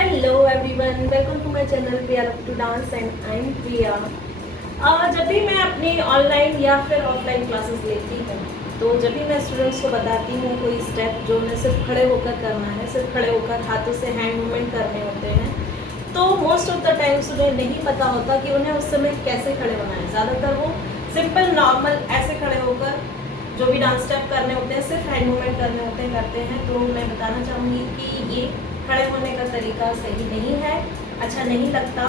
Hello everyone, welcome to my channel Priya love to dance and I am Priya. जब भी मैं अपनी ऑनलाइन या फिर ऑफलाइन क्लासेस लेती हूँ तो जब भी मैं स्टूडेंट्स को बताती हूँ कोई स्टेप जो उन्हें सिर्फ खड़े होकर करना है, सिर्फ खड़े होकर हाथों से हैंड मूवमेंट करने होते हैं, तो मोस्ट ऑफ द टाइम्स उन्हें नहीं पता होता कि उन्हें उस समय कैसे खड़े होना है। ज़्यादातर वो सिंपल नॉर्मल ऐसे खड़े होकर जो भी डांस स्टेप करने होते हैं, सिर्फ हैंड मूवमेंट करने होते हैं, करते हैं। तो मैं बताना चाहूँगी कि ये खड़े होने का तरीका सही नहीं है, अच्छा नहीं लगता।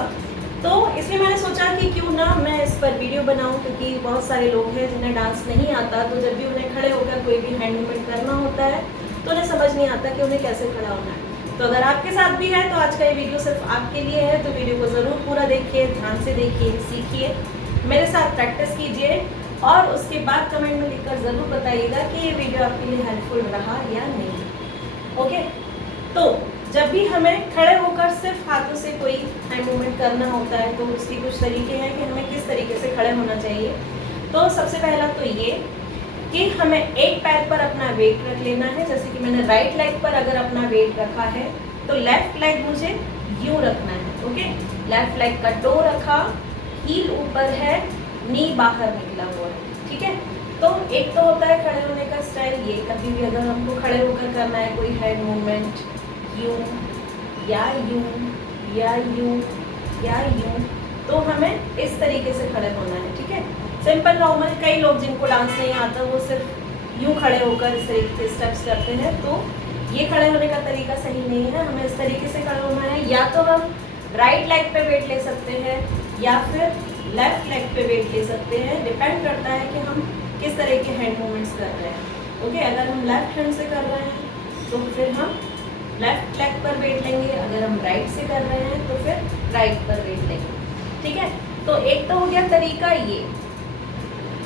तो इसलिए मैंने सोचा कि क्यों ना मैं इस पर वीडियो बनाऊं, क्योंकि बहुत सारे लोग हैं जिन्हें डांस नहीं आता, तो जब भी उन्हें खड़े होकर कोई भी हैंड मूवमेंट करना होता है तो उन्हें समझ नहीं आता कि उन्हें कैसे खड़ा होना है। तो अगर आपके साथ भी है तो आज का ये वीडियो सिर्फ आपके लिए है, तो वीडियो को ज़रूर पूरा देखिए, ध्यान से देखिए, सीखिए, मेरे साथ प्रैक्टिस कीजिए और उसके बाद कमेंट में लिखकर ज़रूर बताइएगा कि ये वीडियो आपके लिए हेल्पफुल रहा या नहीं। ओके, तो जब भी हमें खड़े होकर सिर्फ हाथों से कोई हैंड मूवमेंट करना होता है तो उसके कुछ तरीके हैं कि हमें किस तरीके से खड़े होना चाहिए। तो सबसे पहला तो ये कि हमें एक पैर पर अपना वेट रख लेना है। जैसे कि मैंने राइट लेग पर अगर अपना वेट रखा है तो लेफ्ट लेग मुझे यूँ रखना है। ओके, लेफ्ट लेग का टो रखा, हील ऊपर है, नी बाहर निकला हुआ है। ठीक है, तो एक तो होता है खड़े होने का स्टाइल ये। कभी भी अगर हमको खड़े होकर करना है कोई हैंड मूवमेंट, यूँ या यूँ या यूँ या यूँ, तो हमें इस तरीके से खड़े होना है। ठीक है, सिंपल नॉर्मल। कई लोग जिनको डांस नहीं आता वो सिर्फ यूँ खड़े होकर इस तरीके के स्टेप्स करते हैं, तो ये खड़े होने का तरीका सही नहीं है। हमें इस तरीके से खड़े होना है। या तो हम राइट लेग पे वेट ले सकते हैं या फिर लेफ्ट लेग पे वेट ले सकते हैं, डिपेंड करता है कि हम किस तरह के हैंड मूवमेंट्स कर रहे हैं। ओके, अगर हम लेफ्ट हैंड से कर रहे हैं तो फिर हम लेफ्ट लेग पर वेट लेंगे, अगर हम राइट से कर रहे हैं तो फिर राइट पर वेट लेंगे। ठीक है, तो एक तो हो गया तरीका ये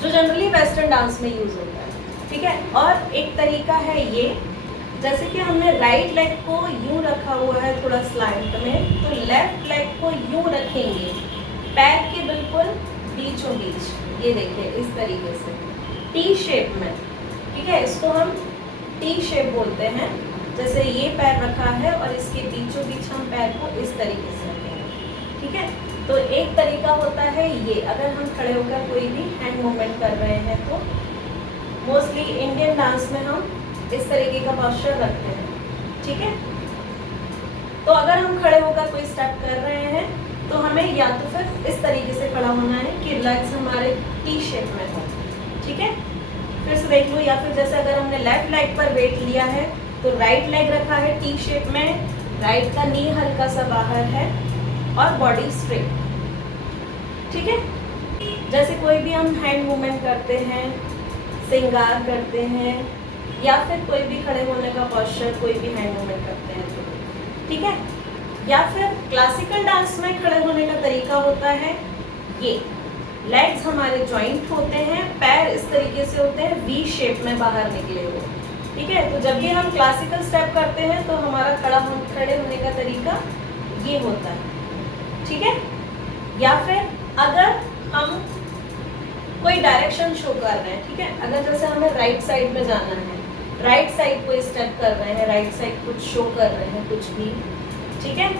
जो जनरली वेस्टर्न डांस में यूज़ होता है। ठीक है, और एक तरीका है ये, जैसे कि हमने राइट लेग को यूँ रखा हुआ है थोड़ा स्लैंट में, तो लेफ्ट लेग को यूँ रखेंगे पैर के बिल्कुल बीचों बीच। ये देखिए इस तरीके से टी शेप में। ठीक है, इसको हम टी शेप बोलते हैं। जैसे ये पैर रखा है और इसके बीचों बीच हम पैर को इस तरीके से रखेंगे। ठीक है, तो एक तरीका होता है ये, अगर हम खड़े होकर कोई भी हैंड मूवमेंट कर रहे हैं तो मोस्टली इंडियन डांस में हम इस तरीके का पोस्चर रखते हैं। ठीक है, तो अगर हम खड़े होकर कोई स्टेप कर रहे हैं तो हमें या तो फिर इस तरीके से खड़ा होना है कि लेग्स हमारे टी शेप में हो। ठीक है, फिर से देख लो। या फिर जैसे अगर हमने लेफ्ट लेग पर वेट लिया है तो राइट लेग रखा है टी शेप में, राइट का नी हल्का सा बाहर है और बॉडी स्ट्रेट। ठीक है, जैसे कोई भी हम हैंड मूवमेंट करते हैं, श्रृंगार करते हैं या फिर कोई भी खड़े होने का पोस्चर, कोई भी हैंड मूवमेंट करते हैं तो ठीक है। या फिर क्लासिकल डांस में खड़े होने का तरीका होता है ये, लेग्स हमारे जॉइंट होते हैं, पैर इस तरीके से होते हैं वी शेप में बाहर निकले हुए। ठीक है, तो जब भी हम क्लासिकल स्टेप करते हैं तो हमारा खड़े होने का तरीका ये होता है। ठीक है, या फिर अगर हम कोई डायरेक्शन शो कर रहे हैं, ठीक है, अगर जैसे हमें राइट साइड में जाना है, राइट साइड कोई स्टेप कर रहे हैं, राइट साइड कुछ शो कर रहे हैं कुछ भी, ठीक है,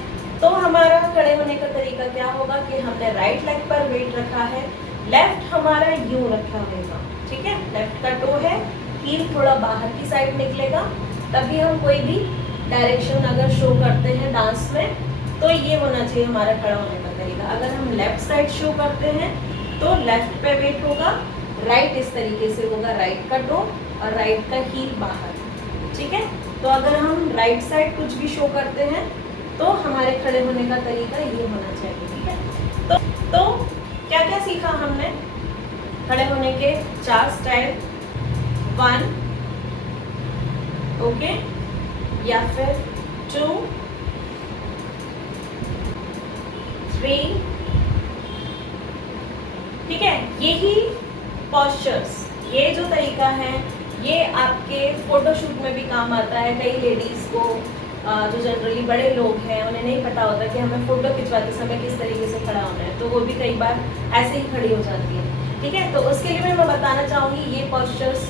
तो हमारा खड़े होने का तरीका क्या होगा कि हमने राइट लेग पर वेट रखा है, लेफ्ट हमारा यूँ रखा होगा। ठीक है, लेफ्ट का टो है, हील थोड़ा बाहर की साइड निकलेगा, तभी हम कोई भी डायरेक्शन अगर शो करते हैं डांस में तो ये होना चाहिए हमारा खड़ा होने का तरीका। अगर हम लेफ्ट साइड शो करते हैं तो लेफ्ट पे वेट होगा, राइट इस तरीके से होगा, राइट का टो और राइट का हील बाहर। ठीक है, तो अगर हम राइट साइड कुछ भी शो करते हैं तो हमारे खड़े होने का तरीका ये होना चाहिए। ठीक है, तो क्या क्या सीखा हमने खड़े होने के 4 स्टाइल, 1 ओके, या फिर 2 3। ठीक है, यही पोस्चर्स, ये जो तरीका है ये आपके फोटोशूट में भी काम आता है। कई लेडीज़ को जो जनरली बड़े लोग हैं उन्हें नहीं पता होता कि हमें फ़ोटो खिंचवाते समय किस तरीके से खड़ा होना है, तो वो भी कई बार ऐसे ही खड़ी हो जाती है। ठीक है, तो उसके लिए मैं बताना चाहूँगी ये पोस्चर्स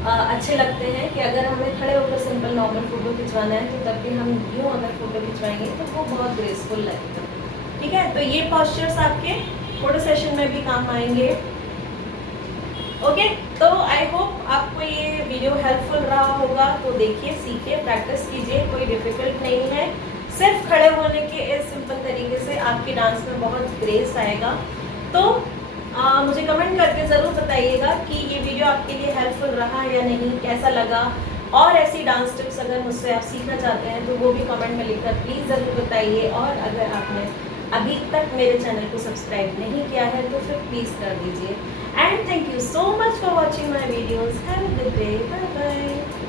अच्छे लगते हैं कि अगर हमें खड़े होकर सिंपल नॉर्मल फ़ोटो खिंचवाना है तो तब भी हम यूँ अगर फ़ोटो खिंचवाएंगे तो वो बहुत ग्रेसफुल लगेगा। ठीक है, तो ये पॉस्चर्स आपके फोटो सेशन में भी काम आएंगे। ओके, तो आई होप आपको ये वीडियो हेल्पफुल रहा होगा। तो देखिए, सीखिए, प्रैक्टिस कीजिए, कोई डिफ़िकल्ट नहीं है। सिर्फ खड़े होने के इस सिंपल तरीके से आपकी डांस में बहुत ग्रेस आएगा। तो मुझे कमेंट करके ज़रूर बताइएगा कि ये वीडियो आपके लिए हेल्पफुल रहा या नहीं, कैसा लगा। और ऐसी डांस टिप्स अगर मुझसे आप सीखना चाहते हैं तो वो भी कमेंट में लिखकर प्लीज़ ज़रूर बताइए। और अगर आपने अभी तक मेरे चैनल को सब्सक्राइब नहीं किया है तो फिर प्लीज़ कर दीजिए। And thank you so much for watching my videos. Have a good day, bye bye.